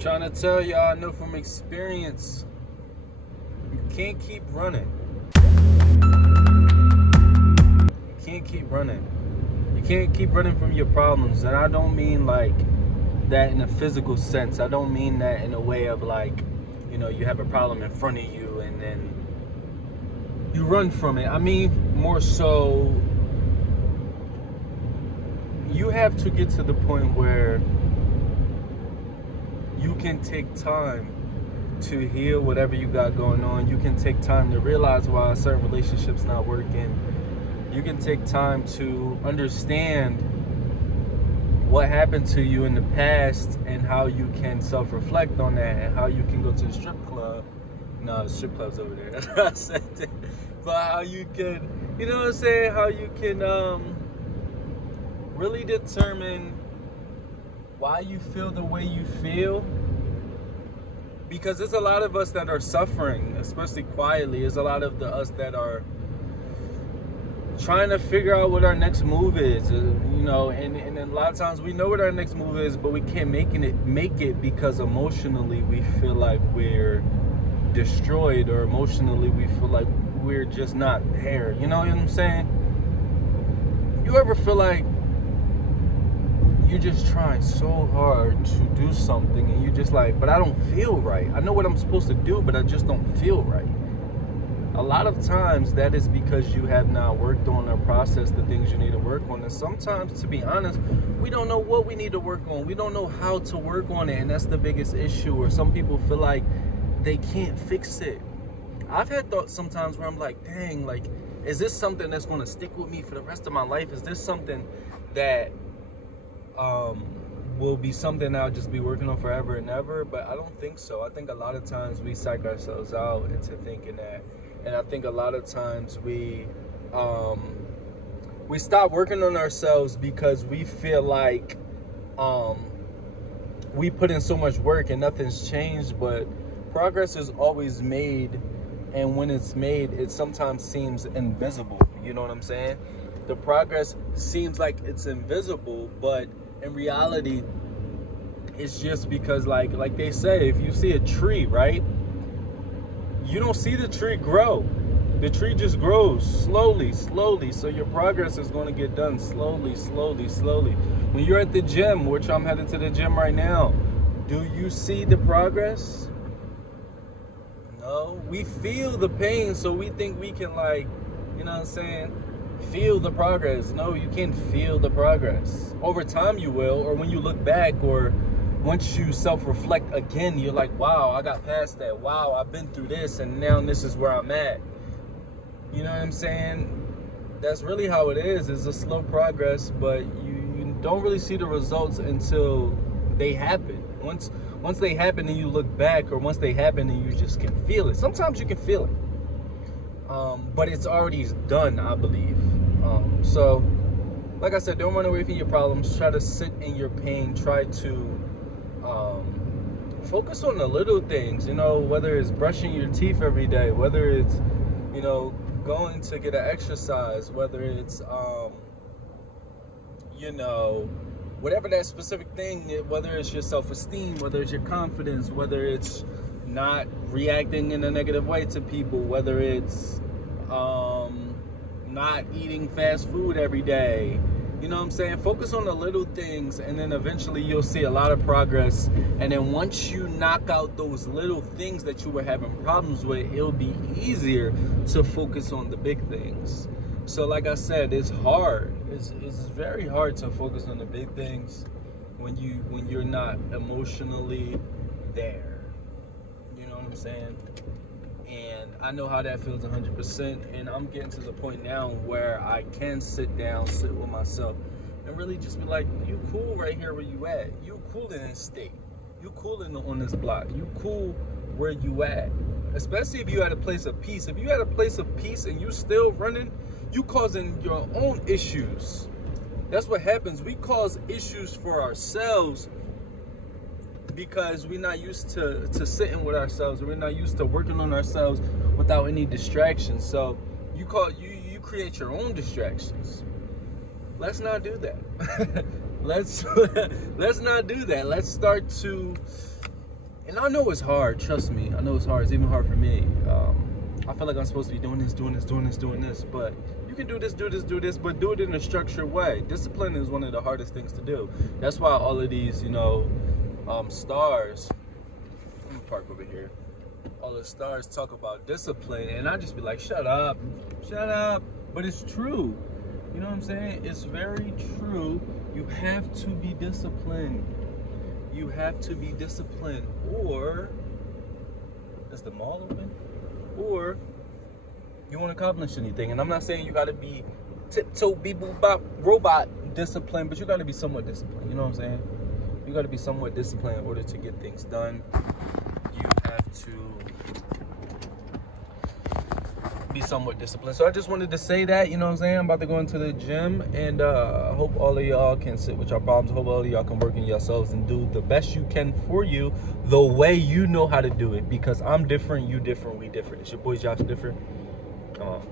Trying to tell y'all, I know from experience, you can't keep running. You can't keep running. You can't keep running from your problems. And I don't mean like that in a physical sense. I don't mean that in a way of like, you know, you have a problem in front of you and then you run from it. I mean more so, you have to get to the point where you can take time to heal whatever you got going on. You can take time to realize why a certain relationship's not working. You can take time to understand what happened to you in the past and how you can self-reflect on that and how you can go to the strip club. No, the strip club's over there. That's what I said. But how you can, you know what I'm saying? How you can really determine why you feel the way you feel. Because there's a lot of us that are suffering, especially quietly. There's a lot of us that are trying to figure out what our next move is, you know, and a lot of times we know what our next move is, but we can't make it because emotionally we feel like we're destroyed, or emotionally we feel like we're just not there. You know what I'm saying? You ever feel like you're just trying so hard to do something and you're just like, but I don't feel right. I know what I'm supposed to do, but I just don't feel right. A lot of times that is because you have not worked on or processed the things you need to work on. And sometimes, to be honest, we don't know what we need to work on. We don't know how to work on it, and that's the biggest issue. Or some people feel like they can't fix it. I've had thoughts sometimes where I'm like, dang, like, is this something that's going to stick with me for the rest of my life? Is this something that will be something I'll just be working on forever and ever? But I don't think so. I think a lot of times we psych ourselves out into thinking that. And I think a lot of times we stop working on ourselves because we feel like we put in so much work and nothing's changed. But progress is always made, and when it's made, it sometimes seems invisible. You know what I'm saying? The progress seems like it's invisible, but in reality, it's just because, like they say, if you see a tree, right? You don't see the tree grow. The tree just grows slowly, slowly. So your progress is going to get done slowly, slowly, slowly. When you're at the gym, which I'm headed to the gym right now, do you see the progress? No. We feel the pain, so we think we can, like, you know what I'm saying, feel the progress. No, you can't feel the progress. Over time you will, or when you look back, or once you self-reflect again, you're like, wow, I got past that. Wow, I've been through this, and now this is where I'm at. You know what I'm saying? That's really how it is. It's a slow progress, but you don't really see the results until they happen. Once they happen and you look back, or once they happen and you just can feel it. Sometimes you can feel it. But it's already done, I believe. So, like I said, don't run away from your problems. Try to sit in your pain. Try to focus on the little things, you know, whether it's brushing your teeth every day, whether it's, you know, going to get an exercise, whether it's, you know, whatever that specific thing, whether it's your self-esteem, whether it's your confidence, whether it's not reacting in a negative way to people, whether it's not eating fast food every day. You know what I'm saying? Focus on the little things, and then eventually you'll see a lot of progress. And then once you knock out those little things that you were having problems with, it'll be easier to focus on the big things. So like I said, it's hard. It's very hard to focus on the big things when you're not emotionally there. You know what I'm saying? And I know how that feels 100%, and I'm getting to the point now where I can sit with myself, and really just be like, you cool right here where you at. You cool in this state. You cool on this block. You cool where you at. Especially if you at a place of peace. If you at a place of peace and you still running, you causing your own issues. That's what happens. We cause issues for ourselves because we're not used to sitting with ourselves. We're not used to working on ourselves without any distractions. So you create your own distractions. Let's not do that. let's not do that. Let's start to And I know it's hard, trust me. I know it's hard. It's even hard for me. I feel like I'm supposed to be doing this, but you can do this, but do it in a structured way. Discipline is one of the hardest things to do. That's why all of these, you know, stars, let me park over here. All the stars talk about discipline, and I just be like, shut up. But it's true. You know what I'm saying? It's very true. You have to be disciplined. You have to be disciplined, or is the mall open? Or you won't accomplish anything. And I'm not saying you got to be tiptoe, beep, boop, bop, robot disciplined, but you got to be somewhat disciplined. You know what I'm saying? You got to be somewhat disciplined in order to get things done. You have to be somewhat disciplined. So I just wanted to say that, you know what I'm saying? I'm about to go into the gym, and I hope all of y'all can sit with your problems. I hope all of y'all can work in yourselves and do the best you can for you the way you know how to do it, because I'm different, you different, we different. It's your boy Josh Different. Come on.